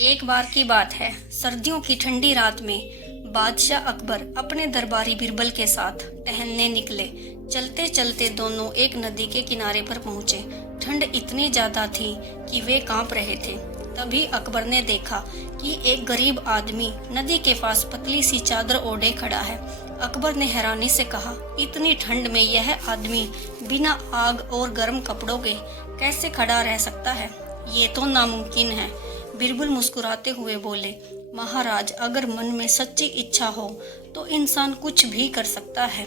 एक बार की बात है, सर्दियों की ठंडी रात में बादशाह अकबर अपने दरबारी बिरबल के साथ टहलने निकले। चलते चलते दोनों एक नदी के किनारे पर पहुंचे। ठंड इतनी ज्यादा थी कि वे कांप रहे थे। तभी अकबर ने देखा कि एक गरीब आदमी नदी के पास पतली सी चादर ओढ़े खड़ा है। अकबर ने हैरानी से कहा, इतनी ठंड में यह आदमी बिना आग और गर्म कपड़ों के कैसे खड़ा रह सकता है? ये तो नामुमकिन है। बिरबल मुस्कुराते हुए बोले, महाराज, अगर मन में सच्ची इच्छा हो तो इंसान कुछ भी कर सकता है।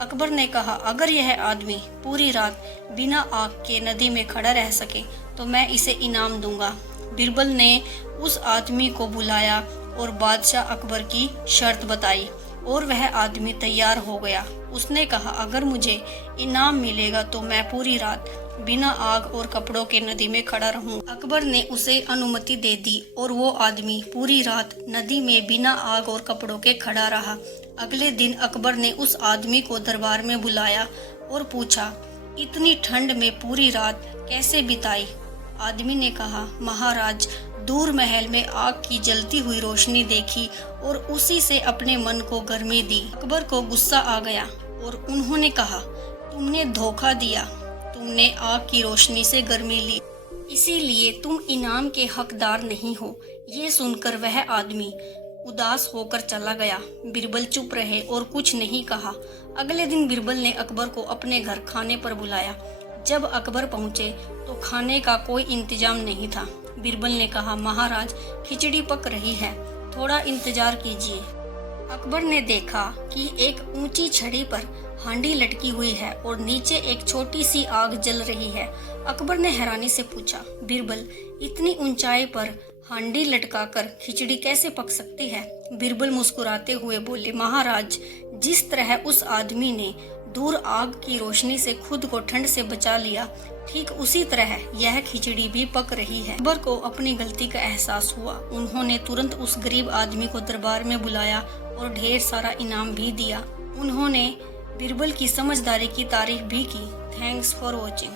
अकबर ने कहा, अगर यह आदमी पूरी रात बिना आग के नदी में खड़ा रह सके तो मैं इसे इनाम दूंगा। बिरबल ने उस आदमी को बुलाया और बादशाह अकबर की शर्त बताई और वह आदमी तैयार हो गया। उसने कहा, अगर मुझे इनाम मिलेगा तो मैं पूरी रात बिना आग और कपड़ों के नदी में खड़ा रहूं। अकबर ने उसे अनुमति दे दी और वो आदमी पूरी रात नदी में बिना आग और कपड़ों के खड़ा रहा। अगले दिन अकबर ने उस आदमी को दरबार में बुलाया और पूछा, इतनी ठंड में पूरी रात कैसे बिताई? आदमी ने कहा, महाराज, दूर महल में आग की जलती हुई रोशनी देखी और उसी से अपने मन को गर्मी दी। अकबर को गुस्सा आ गया और उन्होंने कहा, तुमने धोखा दिया, तुमने आग की रोशनी से गर्मी ली, इसीलिए तुम इनाम के हकदार नहीं हो। ये सुनकर वह आदमी उदास होकर चला गया। बिरबल चुप रहे और कुछ नहीं कहा। अगले दिन बिरबल ने अकबर को अपने घर खाने पर बुलाया। जब अकबर पहुंचे तो खाने का कोई इंतजाम नहीं था। बिरबल ने कहा, महाराज, खिचड़ी पक रही है, थोड़ा इंतजार कीजिए। अकबर ने देखा कि एक ऊंची छड़ी पर हांडी लटकी हुई है और नीचे एक छोटी सी आग जल रही है। अकबर ने हैरानी से पूछा, बिरबल, इतनी ऊंचाई पर हांडी लटकाकर खिचड़ी कैसे पक सकती है? बिरबल मुस्कुराते हुए बोले, महाराज, जिस तरह उस आदमी ने दूर आग की रोशनी से खुद को ठंड से बचा लिया, ठीक उसी तरह यह खिचड़ी भी पक रही है। अकबर को अपनी गलती का एहसास हुआ। उन्होंने तुरंत उस गरीब आदमी को दरबार में बुलाया और ढेर सारा इनाम भी दिया। उन्होंने बिरबल की समझदारी की तारीफ भी की। Thanks for watching.